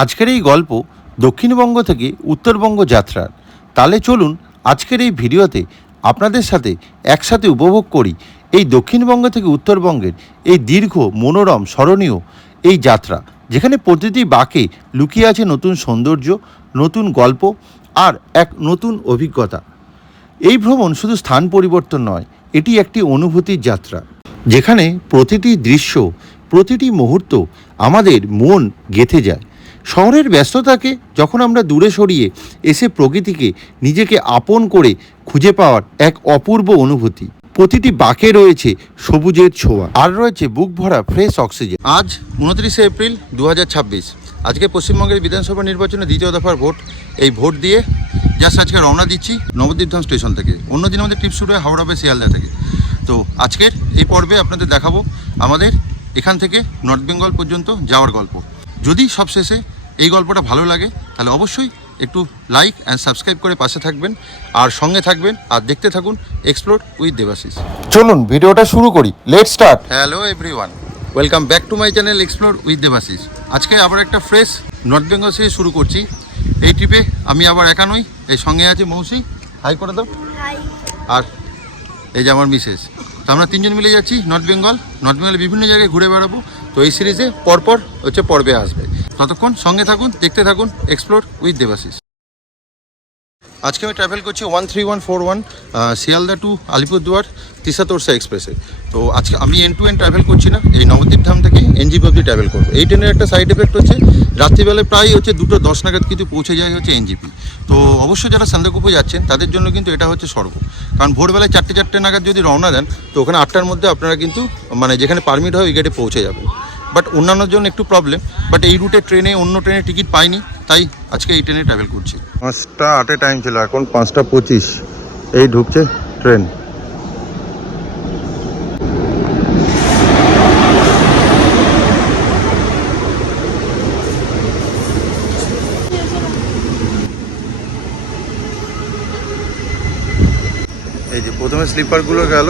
আজকের এই গল্প দক্ষিণবঙ্গ থেকে উত্তরবঙ্গ যাত্রার। তাহলে চলুন আজকের এই ভিডিওতে আপনাদের সাথে একসাথে উপভোগ করি এই দক্ষিণবঙ্গ থেকে উত্তরবঙ্গের এই দীর্ঘ মনোরম স্মরণীয় এই যাত্রা, যেখানে প্রতিটি বাঁকে লুকিয়ে আছে নতুন সৌন্দর্য, নতুন গল্প আর এক নতুন অভিজ্ঞতা। এই ভ্রমণ শুধু স্থান পরিবর্তন নয়, এটি একটি অনুভূতির যাত্রা, যেখানে প্রতিটি দৃশ্য, প্রতিটি মুহূর্ত আমাদের মন গেঁথে যায়। শহরের ব্যস্ততাকে যখন আমরা দূরে সরিয়ে এসে প্রকৃতিকে নিজেকে আপন করে খুঁজে পাওয়ার এক অপূর্ব অনুভূতি। প্রতিটি বাঁকে রয়েছে সবুজের ছোঁয়া আর রয়েছে বুক ভরা ফ্রেশ অক্সিজেন। আজ 29শে এপ্রিল 2026। আজকে পশ্চিমবঙ্গের বিধানসভা নির্বাচনে দ্বিতীয় দফার ভোট। এই ভোট দিয়ে জাস্ট আজকে রওনা দিচ্ছি নবদ্বীপধাম স্টেশন থেকে। অন্যদিন আমাদের ট্রিপ শুরু হয় হাওড়া বা শিয়ালদা থেকে। তো আজকের এই পর্বে আপনাদের দেখাবো আমাদের এখান থেকে নর্থ বেঙ্গল পর্যন্ত যাওয়ার গল্প। যদি সবশেষে এই গল্পটা ভালো লাগে তাহলে অবশ্যই একটু লাইক অ্যান্ড সাবস্ক্রাইব করে পাশে থাকবেন আর সঙ্গে থাকবেন আর দেখতে থাকুন এক্সপ্লোর উইথ দেবাশিস। চলুন ভিডিওটা শুরু করি। Let's start. Hello everyone, welcome back to my channel explore with Debashis. আজকে আবার একটা ফ্রেশ নর্থ বেঙ্গল থেকে শুরু করছি। এই ট্রিপে আমি আবার একা নই, এই সঙ্গে আছে মৌসি। হাই করে দাও। আর এই যে আমার মিসেস। তো আমরা তিনজন মিলে যাচ্ছি নর্থ বেঙ্গল। নর্থ বেঙ্গলের বিভিন্ন জায়গায় ঘুরে বেড়াবো। তো এই সিরিজে পরপর পর্বে আসবে। ততক্ষণ সঙ্গে থাকুন, দেখতে থাকুন এক্সপ্লোর উইথ দেবাশিস। আজকে আমি ট্রাভেল করছি 13141 শিয়ালদা টু আলিপুরদুয়ার তিস্তা তোরসা এক্সপ্রেসে। তো আজকে আমি এন্ড টু এন্ড ট্রাভেল করছি না, এই নবদ্বীপধাম থেকে এনজিপি অবধি ট্রাভেল করবো। এই ট্রেনের একটা সাইড এফেক্ট হচ্ছে রাত্রিবেলায় প্রায় 2:10 নাগাদ কিন্তু পৌঁছে যায় এনজিপি। তো অবশ্যই যারা সান্দাকুপো যাচ্ছেন তাদের জন্য কিন্তু এটা হচ্ছে স্বর্গ। কারণ ভোরবেলায় 4টে নাগাদ যদি রওনা দেন তো ওখানে 8টার মধ্যে আপনারা কিন্তু যেখানে পারমিট হয় ওই গেটে পৌঁছে যাবেন। বাট অন্যান্য জন্য একটু প্রবলেম। বাট এই রুটে অন্য ট্রেনে টিকিট পাইনি, তাই আজকে এই ট্রেনে ট্রাভেল করছি। 5:08 টাইম ছিল, এখন 5:25 এই ঢুকছে ট্রেন। এই যে প্রথমে স্লিপারগুলো গেল,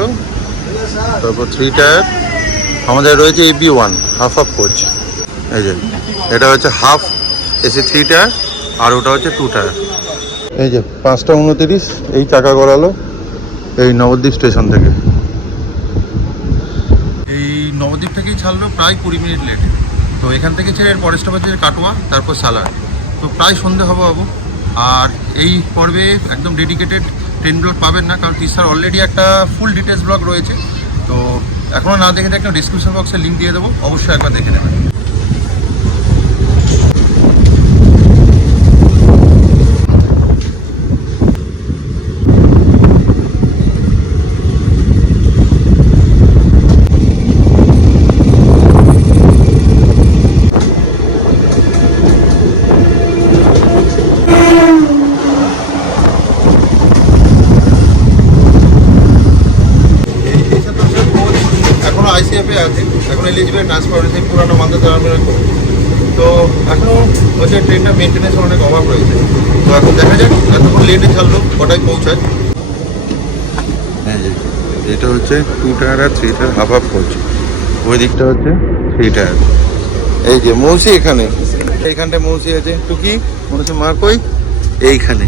তারপর 3 টায়ার আমাদের রয়েছে AB1 হাফ কোচ। এই যে এটা হচ্ছে হাফ এসি 3 টায়ার আর ওটা হচ্ছে 2 টায়ার। এই যে 5:29 এই চাকা গড়ালো এই নবদ্বীপ স্টেশন থেকে। এই নবদ্বীপ থেকেই ছাড়লো প্রায় 20 মিনিট লেটে। তো এখান থেকে ছেড়ে এর পরের স্টপেজ কাটোয়া, তারপর সালার। তো প্রায় সন্ধে হবে। আর এই পর্বে একদম ডেডিকেটেড ট্রেন ব্লগ পাবেন না, কারণ তিস্তার অলরেডি একটা ফুল ডিটেলস ব্লগ রয়েছে। তো এখনও না দেখে একটা ডিসক্রিপশন বক্সে লিঙ্ক দিয়ে দেবো, অবশ্যই একবার দেখে নেবেন। এখন এলিজিবল ট্রান্সফার হয়েছে পুরানো মালদা টার্মিনাল। তো এখনও ট্রেনটা মেনটেন্যান্সের অনেক অভাব রয়েছে। তো এখন দেখা যাক এতক্ষণ লেটে ছাড়লো কটায় পৌঁছায়। হ্যাঁ, এটা হচ্ছে 2 টায়ার আর 3 টায়ার হাফ কোচ। ওই দিকটা হচ্ছে 3 টায়ার। এই যে মৌসি এইখানটায় মৌসি আছে। তো কি মনে হচ্ছে মা কই? এইখানে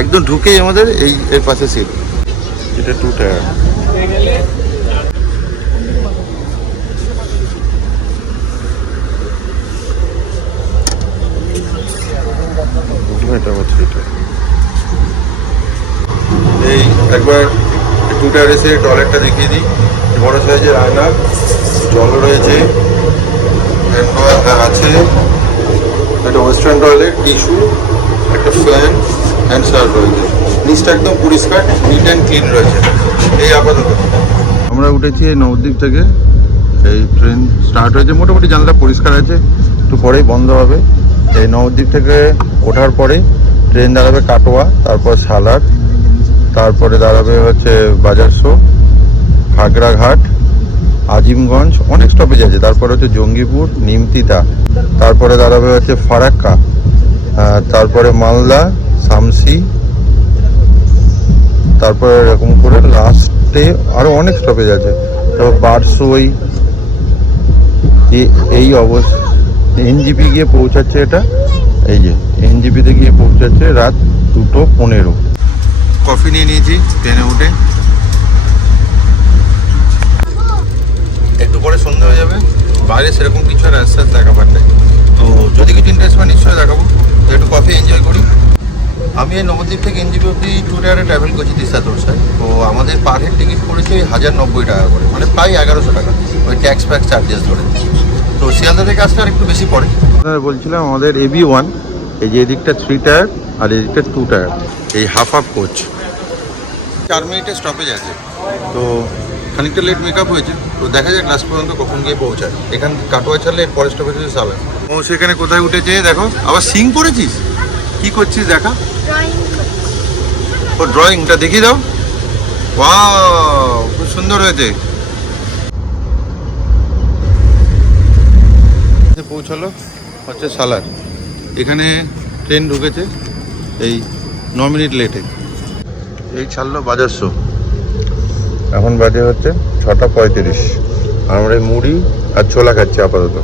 একদম ঢুকেই আমাদের এর পাশে সিট। এটা 2 টায়ার। এই একবার 2 টায়ার এসে টয়লেটটা দেখিয়ে দিই। বড় সাইজের আয়না, জল রয়েছে, আছে একটা ওয়েস্টার্ন টয়লেট, টিস্যু, একটা ফ্যান, হ্যান্ড শাওয়ার রয়েছে। নিচটা একদম পরিষ্কার, নিট অ্যান্ড ক্লিন রয়েছে। এই আপাতত আমরা উঠেছি এই নবদ্বীপ থেকে। এই ট্রেন স্টার্ট হয়েছে, মোটামুটি জানলা পরিষ্কার আছে, একটু পরেই বন্ধ হবে। এই নবদ্বীপ থেকে ওঠার পরে ট্রেন দাঁড়াবে কাটোয়া, তারপর সালার, তারপরে দাঁড়াবে বাজারশো, খাগড়াঘাট, আজিমগঞ্জ, অনেক স্টপেজ আছে। তারপরে জঙ্গিপুর, নিমতিতা, তারপরে দাঁড়াবে ফারাক্কা, তারপরে মালদা, শামসি, তারপরে এরকম করে লাস্টে আরও অনেক স্টপেজ আছে। তারপর বারসই, এনজিপি গিয়ে পৌঁছাচ্ছে এটা, এই যে এনজিপিতে গিয়ে পৌঁছাচ্ছে রাত 2:15। কফি নিয়ে নিয়েছি ট্রেনে উঠে, একটু পরে সন্ধ্যা হয়ে যাবে, বাইরে সেরকম কিছু আর রাস্তা দেখাবার নেই। তো যদি কিছু ইন্টারেস্ট হয় নিশ্চয়ই দেখাবো। তো একটু কফি এনজয় করি। আমি এই নবদ্বীপ থেকে এনজিপি অব্দি 2 টায়ারে ট্রাভেল করছি তিস্তা তোরসায়। তো আমাদের পার হেড টিকিট পড়েছে 1090 টাকা করে, মানে প্রায় 1100 টাকা, ওই ট্যাক্স ফ্যাক্স চার্জেস ধরে। তো শিয়ালদা থেকে আসলে আর একটু বেশি পড়ে। বলছিলাম আমাদের AB1, এই যে এদিকটা 3 টায়ার আর এদিকটা 2 টায়ার, এই হাফ হাফ কোচ। 4 মিনিটের স্টপেজ আছে, তো খানিকটা লেট মেকআপ হয়েছে। তো দেখা যাক লাস্ট পর্যন্ত কখন গিয়ে পৌঁছায়। এখান কাটোয়া ছাড়লে এর পরের স্টপেজ হচ্ছে সালা। ও সেখানে কোথায় উঠেছে দেখো, আবার সিং করেছিস, কি করছিস দেখা? ও ড্রয়িংটা দেখিয়ে দাও। ওয়াও, খুব সুন্দর হয়েছে। পৌঁছালো হচ্ছে সালার। এখানে ট্রেন ঢুকেছে এই 9 মিনিট লেটে। এই ছাড়লো বাজারশো, এখন বাজে হচ্ছে 6:35। আমরা এই মুড়ি আর ছোলা খাচ্ছি আপাতত।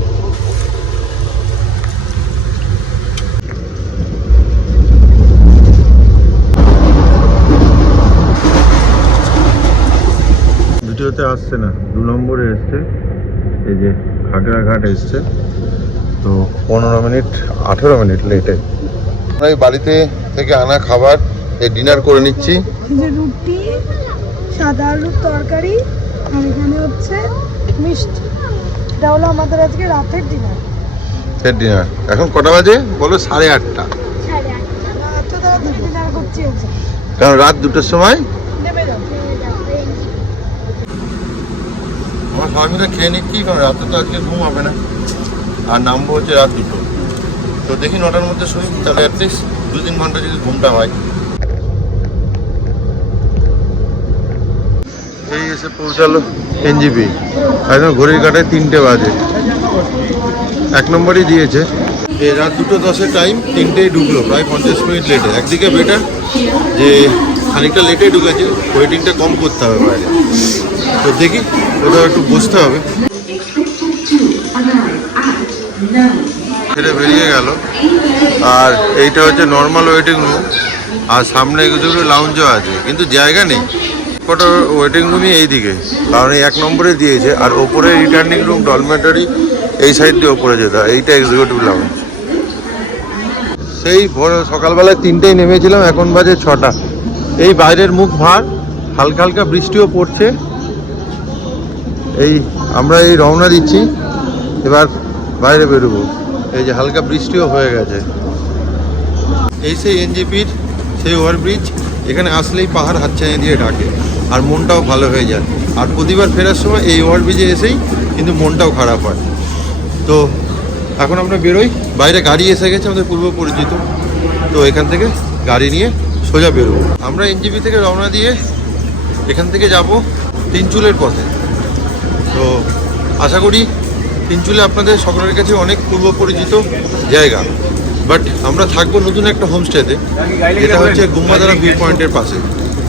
ভিডিওতে আসছে না, 2 নম্বরে এসছে, এই যে খাগড়াঘাট এসছে। তো 15 মিনিট 18 মিনিট লেটে আমরা এই বাড়িতে থেকে আনা খাবার এই ডিনার করে নিচ্ছি। যে রুটি, সাদা আলুর তরকারি, আর এখানে হচ্ছে মিষ্টি। এটা হলো আমাদের আজকে রাতের ডিনার। ডিনার এখন কটা বাজে বলো? 8:30। এত তাড়াতাড়ি ডিনার করছি আজকে, কারণ রাত 2টোর সময় নেমে যাও। আমার সবাই মিলে খেয়ে নিচ্ছি, কারণ রাতে তো আজকে ঘুম হবে না, আর নামবো হচ্ছে রাত 2টো। তো দেখি 9টার মধ্যে শুই, তাহলে অ্যাটলিস্ট 2-3 ঘন্টা যদি ঘুমটা হয়। এই এসে পৌঁছালো এনজিপি, একদম ঘড়ির কাটায় 3টে বাজে। 1 নম্বরই দিয়েছে। এই রাত 2:10 টাইম, 3টেই ঢুকলো, প্রায় 50 মিনিট লেটে। একদিকে বেটার যে খানিকটা লেটে ঢুকেছে, ওয়েটিংটা কম করতে হবে বাইরে। তো দেখি, ওটা একটু বসতে হবে। ছেড়ে বেরিয়ে গেল। আর এইটা হচ্ছে নর্মাল ওয়েটিং রুম, আর সামনে কিছু লাউঞ্জও আছে, কিন্তু জায়গা নেই। কটা ওয়েটিং রুমই এই দিকে, কারণ এই 1 নম্বরে দিয়েছে। আর ওপরে রিটার্নিং রুম, ডলমেটারি এই সাইড দিয়ে ওপরে যেতে হয়। এইটা এক্সিকিউটিভ লাউঞ্জ। সেই ভোর সকালবেলায় 3টেই নেমেছিলাম, এখন বাজে 6টা। এই বাইরের মুখ ভার, হালকা হালকা বৃষ্টিও পড়ছে। এই আমরা এই রওনা দিচ্ছি, এবার বাইরে বেরোবো। এই যে হালকা বৃষ্টিও হয়ে গেছে। এই সেই এনজিপির সেই ওভারব্রিজ, এখানে আসলেই পাহাড় হাতছানি দিয়ে ডাকে, আর মনটাও ভালো হয়ে যায়। আর প্রতিবার ফেরার সময় এই ওভারব্রিজে এসেই কিন্তু মনটাও খারাপ হয়। তো এখন আমরা বেরোই, বাইরে গাড়ি এসে গেছে আমাদের পূর্ব পরিচিত। তো এখান থেকে গাড়ি নিয়ে সোজা বেরোবো। আমরা এনজিপি থেকে রওনা দিয়ে এখান থেকে যাব তিনচুলের পথে। তো আশা করি তিনচুলে আপনাদের সকলের কাছে অনেক পূর্ব পরিচিত জায়গা, বাট আমরা থাকবো নতুন একটা হোমস্টেতে, যেটা হচ্ছে গুম্বাদারা ভিউ পয়েন্টের পাশে।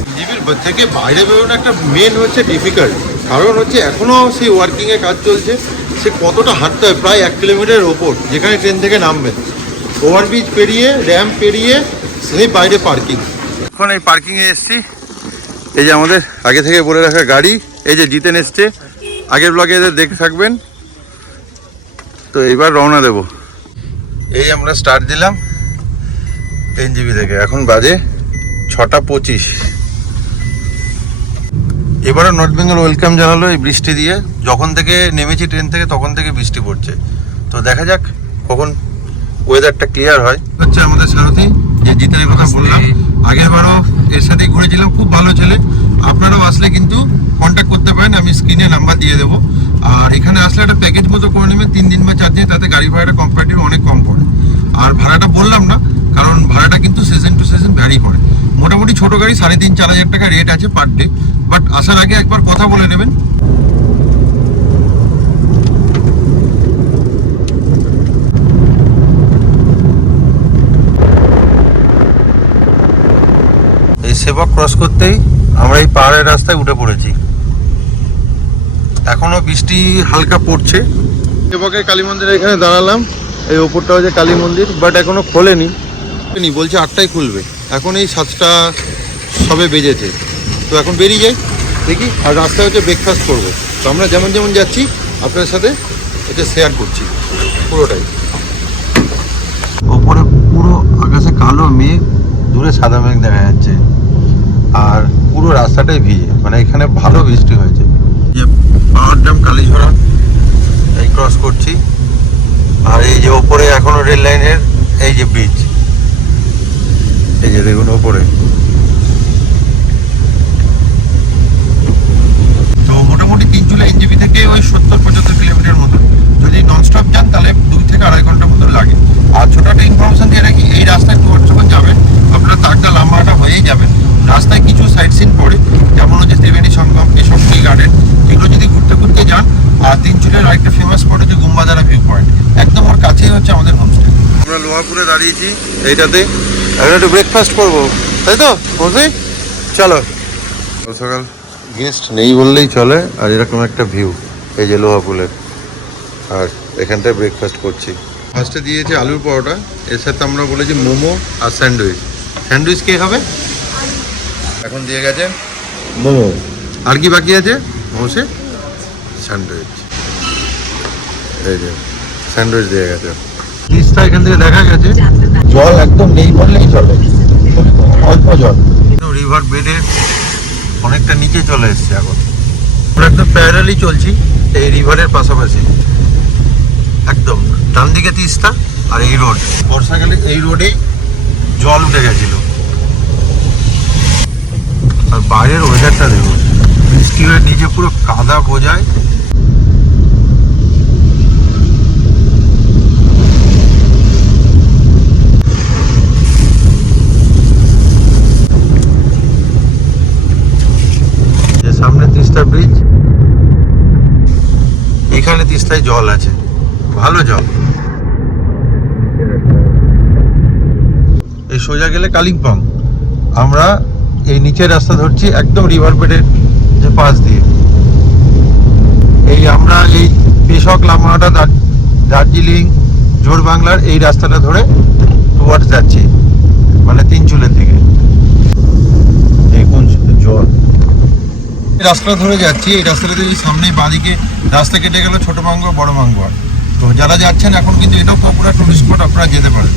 এনজিপির থেকে বাইরে বেরোনো একটা মেন হচ্ছে ডিফিকাল্ট, কারণ হচ্ছে এখনও সেই ওয়ার্কিংয়ে কাজ চলছে। সে কতটা হাঁটতে হয়, প্রায় 1 কিলোমিটারের ওপর, যেখানে ট্রেন থেকে নামবেন। ওভারব্রিজ পেরিয়ে, র্যাম্প পেরিয়ে, সেই বাইরে পার্কিং। এখন এই পার্কিংয়ে এসছি। এই যে আমাদের আগে থেকে বলে রাখা গাড়ি, এই যে জিতেন এসছে, আগের ব্লগে এদের দেখে থাকবেন। তো এইবার রওনা দেব। এই আমরা স্টার্ট দিলাম এনজিপি থেকে, এখন বাজে 6:25। এবারও নর্থ বেঙ্গল ওয়েলকাম জানালো এই বৃষ্টি দিয়ে। যখন থেকে নেমেছি ট্রেন থেকে তখন থেকে বৃষ্টি পড়ছে। তো দেখা যাক কখন ওয়েদারটা ক্লিয়ার হয়। হচ্ছে আমাদের সারথি, যে জিতেনের কথা বললাম, আগেরবারও এর সাথেই ঘুরেছিলাম, খুব ভালো ছেলে। আপনারাও আসলে কিন্তু কন্ট্যাক্ট করতে পারেন, আমি স্ক্রিনে নাম্বার দিয়ে দেবো। আর এখানে আসলে একটা প্যাকেজ মতো করে নেবেন 3 দিন বা 4 দিন, তাতে গাড়ি ভাড়াটা কম্পারেটিভ অনেক কম পড়ে। আর ভাড়াটা বললাম না, কারণ ভাড়াটা কিন্তু সিজন টু সিজন ভ্যারি করে। মোটামুটি ছোটো গাড়ি 3.5-4 হাজার টাকা রেট আছে পার ডে, বাট আসার আগে একবার কথা বলে নেবেন। এই সেবক ক্রস করতেই আমরা এই পাহাড়ের রাস্তায় উঠে পড়েছি। এখনো বৃষ্টি হালকা পড়ছে। সেবকের কালী মন্দিরে এখানে দাঁড়ালাম, এই ওপরটা হচ্ছে কালী মন্দির, বাট এখনো খোলেনি, বলছে 8টায় খুলবে, এখন এই 7টা সবে বেজেছে। তো এখন বেরিয়ে যাই দেখি, আর রাস্তায় হচ্ছে ব্রেকফাস্ট করবো। তো আমরা যেমন যেমন যাচ্ছি আপনার সাথে এটা শেয়ার করছি পুরোটাই। ওপরে পুরো আকাশে কালো মেঘ, দূরে সাদা মেঘ দেখা যাচ্ছে, আর পুরো রাস্তাটাই ভিজে, মানে এখানে ভালো বৃষ্টি হয়েছে। যে পাওয়ার ড্যাম কালীঝরা এই ক্রস করছি, আর এই যে ওপরে এখনো রেল লাইনের এই যে ব্রিজ, এই যে দেখুন ওপরে। তো মোটামুটি তিনচুলা এনজেপি থেকে ওই 70-75 কিলোমিটার মতো, যদি ননস্টপ যান তাহলে 2 থেকে 2.5 ঘন্টার মতো লাগে। আর ছোট একটা ইনফরমেশন দিয়ে রাখি, এই রাস্তায় যখন যাবেন আপনারা তাকদা লাম্বাটা হয়েই যাবেন। রাস্তায় কিছু সাইট সিন পড়ে, যেমন হচ্ছে ত্রিবেণী সঙ্গম, কেশব টি গার্ডেন, এগুলো যদি ঘুরতে ঘুরতে যান। আর তিনচুলের আরেকটা ফেমাস স্পট হচ্ছে গুম্বাদারা ভিউ পয়েন্ট, একদম ওর কাছেই হচ্ছে আমাদের হোমস্টে। আমরা লোহাপুরে দাঁড়িয়েছি এইটাতে, এখন একটু ব্রেকফাস্ট করবো, তাই তো বসে চলো। সকাল গেস্ট নেই বললেই চলে, আর এরকম একটা ভিউ এই যে লোহাপুলের, আর এখানটায় ব্রেকফাস্ট করছি। ফার্স্টে দিয়েছে আলুর পরোটা, এর সাথে আমরা বলেছি মোমো আর স্যান্ডউইচ। স্যান্ডউইচ কে খাবে? এখন দিয়ে গেছে মোমো, আর কি বাকি আছে? মোমোসে স্যান্ডউইচ, এই যে স্যান্ডউইচ দিয়ে গেছে। পিসটা এখান থেকে দেখা গেছে জল একদম নেই বললেই চলে, অল্প জল, কিন্তু রিভার বেডে অনেকটা নিচে চলে এসছে। এখন আমরা একদম প্যারালি চলছি এই রিভারের পাশাপাশি, একদম ডান দিকে তিস্তা, আর এই রোড। বর্ষাকালে এই রোডেই জল উঠে গেছিল। আর বাইরের ওয়েদারটা দেখুন, বৃষ্টি হয়ে নিচে পুরো কাদা বোঝায়। যে সামনে তিস্তা ব্রিজ, এখানে তিস্তায় জল আছে, ভালো জল। এই সোজা গেলে কালিম্পং, আমরা এই নিচের রাস্তা ধরছি একদম রিভার বেডের যে পাশ দিয়ে। এই আমরা এই পেশক লামাহাটা দার্জিলিং জোরবাংলার এই রাস্তাটা ধরে টুয়ার্ডস যাচ্ছি, মানে তিনচুলের দিকে। দেখুন জল, রাস্তাটা ধরে যাচ্ছি। এই রাস্তাটা দিয়ে সামনে বাঁদিকে রাস্তা কেটে গেল ছোট মাঙ্গো বড় মাঙ্গো। তো যারা যাচ্ছেন এখন কিন্তু এটাও পুরো টুরিস্ট স্পট, আপনারা যেতে পারেন।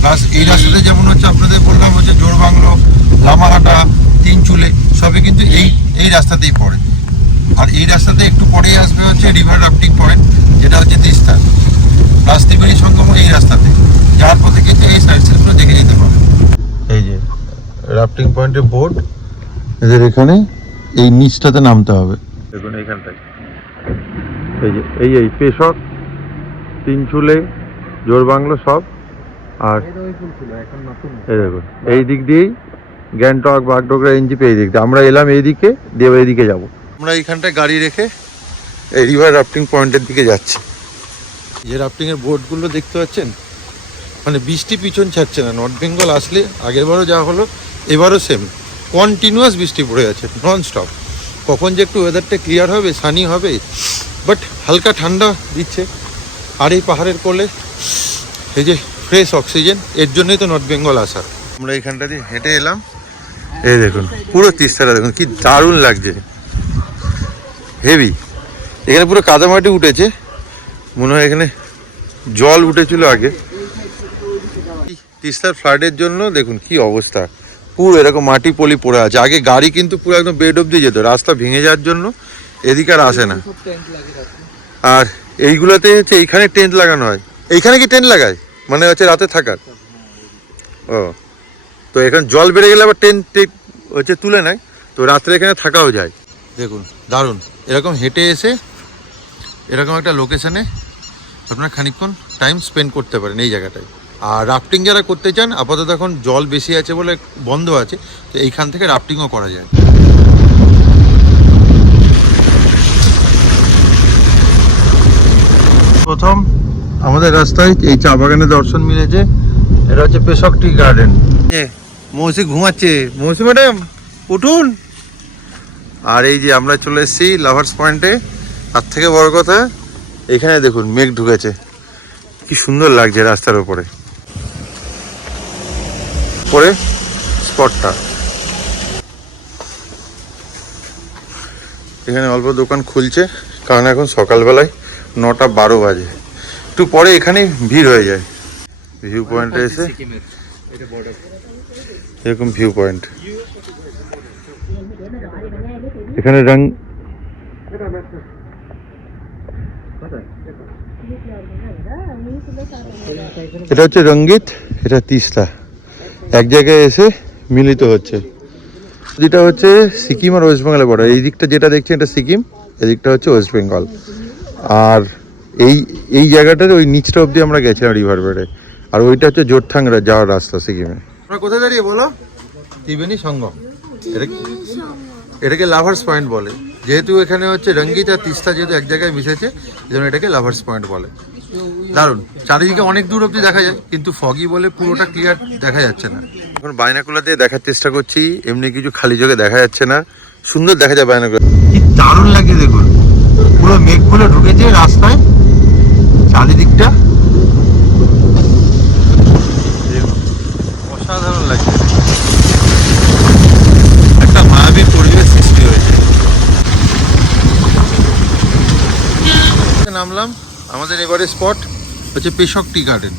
প্লাস এই রাস্তাতে যেমন হচ্ছে আপনাদের বললাম হচ্ছে জোরবাংলো, লামাহাটা, তিনচুলে সবই কিন্তু এই রাস্তাতেই পড়ে। আর এই রাস্তাতে একটু পরেই আসবে হচ্ছে রিভার রাফটিং পয়েন্ট, যেটা হচ্ছে তিস্তা, প্লাস ত্রিবেণী সঙ্গম এই রাস্তাতে, যার পথে কিন্তু এই সাইড সিনগুলো দেখে যেতে পারবে। এই যে রাফটিং পয়েন্টের বোর্ড, এদের এখানে এই নিচটাতে নামতে হবে। দেখুন এইখানটায় এই যে এই পেশক, তিনচুলে, জোরবাংলো সব। আর এই দেখুন এই দিক দিয়েই গ্যাংটক, বাগডোগরা, এনজিপি এই দিক দিয়ে আমরা এলাম, এইদিকে দিয়ে এইদিকে যাবো। আমরা এইখানটায় গাড়ি রেখে এই রিভার রাফটিং পয়েন্টের দিকে যাচ্ছি। যে রাফটিংয়ের বোটগুলো দেখতে পাচ্ছেন, মানে বৃষ্টি পিছন ছাড়ছে না। নর্থ বেঙ্গল আসলে আগেরবারও যা হলো এবারও সেম, কন্টিনিউয়াস বৃষ্টি পড়ে যাচ্ছে নন স্টপ। কখন যে একটু ওয়েদারটা ক্লিয়ার হবে, সানি হবে, বাট হালকা ঠান্ডা দিচ্ছে। আর এই পাহাড়ের কোলে এই যে ফ্রেশ অক্সিজেন, এর জন্যই তো নর্থ বেঙ্গল আসা। আমরা এইখানটা দিয়ে হেঁটে এলাম, এই দেখুন পুরো তিস্তাটা দেখুন কি দারুণ লাগছে, হেভি। এখানে পুরো কাদামাটি উঠেছে, মনে হয় এখানে জল উঠেছিল আগে। তিস্তার ফ্লাডের জন্য দেখুন কি অবস্থা, পুরো এরকম মাটি পলি পড়ে আছে। আগে গাড়ি কিন্তু পুরো একদম বেড অব্দি যেত, রাস্তা ভেঙে যাওয়ার জন্য এদিকে আর আসে না। আর এইগুলোতে হচ্ছে এইখানে টেন্ট লাগানো হয়। এইখানে কি টেন্ট লাগায়, মানে হচ্ছে রাতে থাকার? ও, তো এখানে জল বেড়ে গেলে আবার টেন্ট হচ্ছে তুলে নেয়, তো রাত্রে এখানে থাকাও যায়। দেখুন দারুণ, এরকম হেঁটে এসে এরকম একটা লোকেশনে আপনারা খানিকক্ষণ টাইম স্পেন্ড করতে পারেন এই জায়গাটায়। আর রাফটিং যারা করতে চান, আপাতত এখন জল বেশি আছে বলে বন্ধ আছে, তো এইখান থেকে রাফটিংও করা যায়। প্রথম আমাদের রাস্তায় এই চা বাগানে দর্শন মিলেছে, এটা হচ্ছে পেশক টি গার্ডেন। মৌসি ঘুমাচ্ছে, মৌসি ম্যাডাম উঠুন। আর এই যে আমরা চলে এসেছি লাভার্স পয়েন্টে। তার থেকে বড় কথা এখানে দেখুন মেঘ ঢুকেছে, কি সুন্দর লাগছে রাস্তার উপরে পরে স্পটটা। এখানে অল্প দোকান খুলছে, কারণ এখন সকালবেলায় 9:12 বাজে। একটু পরে এখানে ভিড় হয়ে যায়। ভিউ পয়েন্টে এসে এরকম ভিউ পয়েন্ট, এখানে রং এটা হচ্ছে রঙ্গিত, এটা তিস্তা, এক জায়গায় এসে মিলিত হচ্ছে। যেটা হচ্ছে সিকিম আর ওয়েস্ট বেঙ্গলের বর্ডার। এই দিকটা যেটা দেখছেন এটা সিকিম, এদিকটা হচ্ছে ওয়েস্ট বেঙ্গল। আর এই জায়গাটার ওই নিচটা অবধি আমরা গেছিলাম রিভার বেড়ে, আর ওইটা হচ্ছে জোরথাংরা যাওয়ার রাস্তা সিকিমে। আমরা কোথায় দাঁড়িয়ে বলো? ত্রিবেণী সঙ্গম। এটাকে লাভার্স পয়েন্ট বলে, যেহেতু এখানে হচ্ছে রঙ্গিত আর তিস্তা যেহেতু এক জায়গায় মিশেছে, এই জন্য এটাকে লাভার্স পয়েন্ট বলে। দারুণ, চারিদিকে অনেক দূর অব্দি দেখা যায়, কিন্তু ফগি বলে পুরোটা ক্লিয়ার দেখা যাচ্ছে না। এখন বাইনাকুলার দিয়ে দেখার চেষ্টা করছি, এমনি কিছু খালি চোখে দেখা যাচ্ছে না। সুন্দর দেখা যায় বাইনাকুলার, কি দারুণ লাগছে দেখুন। পুরো মেঘগুলো ঢুকেছে রাস্তায়, চারিদিকটা অসাধারণ লাগছে। একটা মায়াবী পরিবেশ সৃষ্টি হয়েছে। নামলাম, আমাদের এবারে স্পট হচ্ছে পেশক টি গার্ডেন।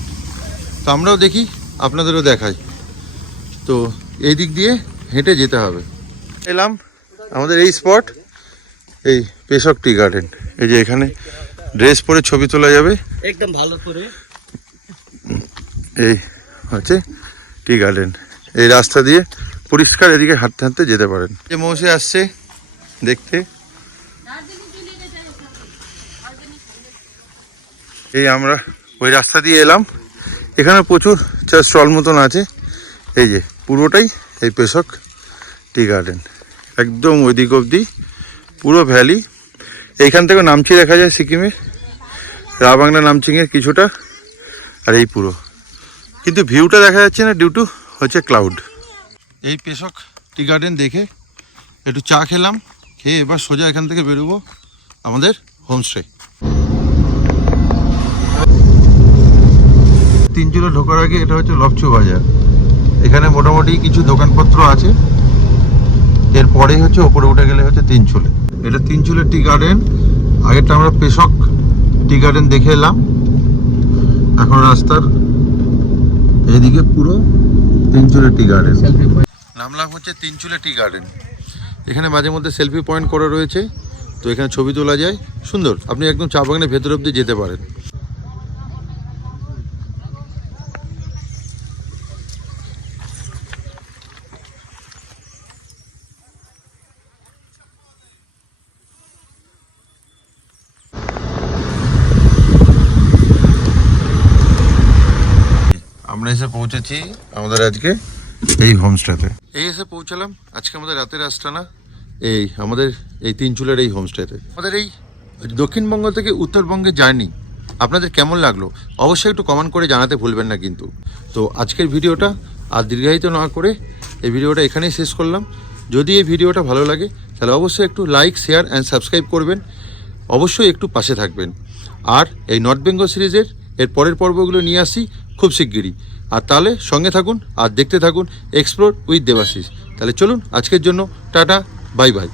তো আমরাও দেখি, আপনাদেরও দেখাই। তো এই দিক দিয়ে হেঁটে যেতে হবে। এলাম আমাদের এই স্পট, এই পেশক টি গার্ডেন। এই যে এখানে ড্রেস পরে ছবি তোলা যাবে একদম ভালো করে। এই হচ্ছে টি গার্ডেন, এই রাস্তা দিয়ে পরিষ্কার এদিকে হাঁটতে হাঁটতে যেতে পারেন। যে মৌসে আসছে দেখতে, এই আমরা ওই রাস্তা দিয়ে এলাম। এখানে প্রচুর চা স্টল মতন আছে। এই যে পুরোটাই এই পেশক টি গার্ডেন, একদম ওই দিক অবধি পুরো ভ্যালি। এইখান থেকে নামচি দেখা যায় সিকিমে, রাবাংলা নামচিংয়ের কিছুটা, আর এই পুরো। কিন্তু ভিউটা দেখা যাচ্ছে না ডিউ টু হচ্ছে ক্লাউড। এই পেশক টি গার্ডেন দেখে একটু চা খেলাম, খেয়ে এবার সোজা এখান থেকে বেরোবো আমাদের হোমস্টে। তিনচুলে ঢোকার আগে এটা হচ্ছে লপচু বাজার। এখানে মোটামুটি কিছু দোকানপত্র আছে। এরপরেই হচ্ছে ওপরে উঠে গেলে হচ্ছে তিনচুলে। এটা তিনচুলের টি গার্ডেন। আগেরটা আমরা পেশক টি গার্ডেন দেখে এলাম। এখন রাস্তার এইদিকে পুরো তিনচুলের টি গার্ডেন। নামলাম হচ্ছে তিনচুলের টি গার্ডেন। এখানে মাঝে মধ্যে সেলফি পয়েন্ট করা রয়েছে, তো এখানে ছবি তোলা যায় সুন্দর। আপনি একদম চা বাগানের ভেতর অব্দি যেতে পারেন। আমরা এসে পৌঁছেছি আমাদের আজকে এই হোমস্টেতে। এই এসে পৌঁছালাম আজকে আমাদের রাতের আস্তানা এই আমাদের এই তিনচুলের এই হোমস্টেতে। আমাদের এই দক্ষিণবঙ্গ থেকে উত্তরবঙ্গের জার্নি আপনাদের কেমন লাগলো অবশ্যই একটু কমেন্ট করে জানাতে ভুলবেন না কিন্তু। তো আজকের ভিডিওটা আর দীর্ঘায়িত না করে এই ভিডিওটা এখানেই শেষ করলাম। যদি এই ভিডিওটা ভালো লাগে তাহলে অবশ্যই একটু লাইক, শেয়ার অ্যান্ড সাবস্ক্রাইব করবেন। অবশ্যই একটু পাশে থাকবেন। আর এই নর্থ বেঙ্গল সিরিজের এর পরের পর্বগুলো নিয়ে আসি খুব শিগগিরই। আর তাহলে সঙ্গে থাকুন আর দেখতে থাকুন এক্সপ্লোর উইথ দেবাশিস। তাহলে চলুন আজকের জন্য টাটা, বাই বাই।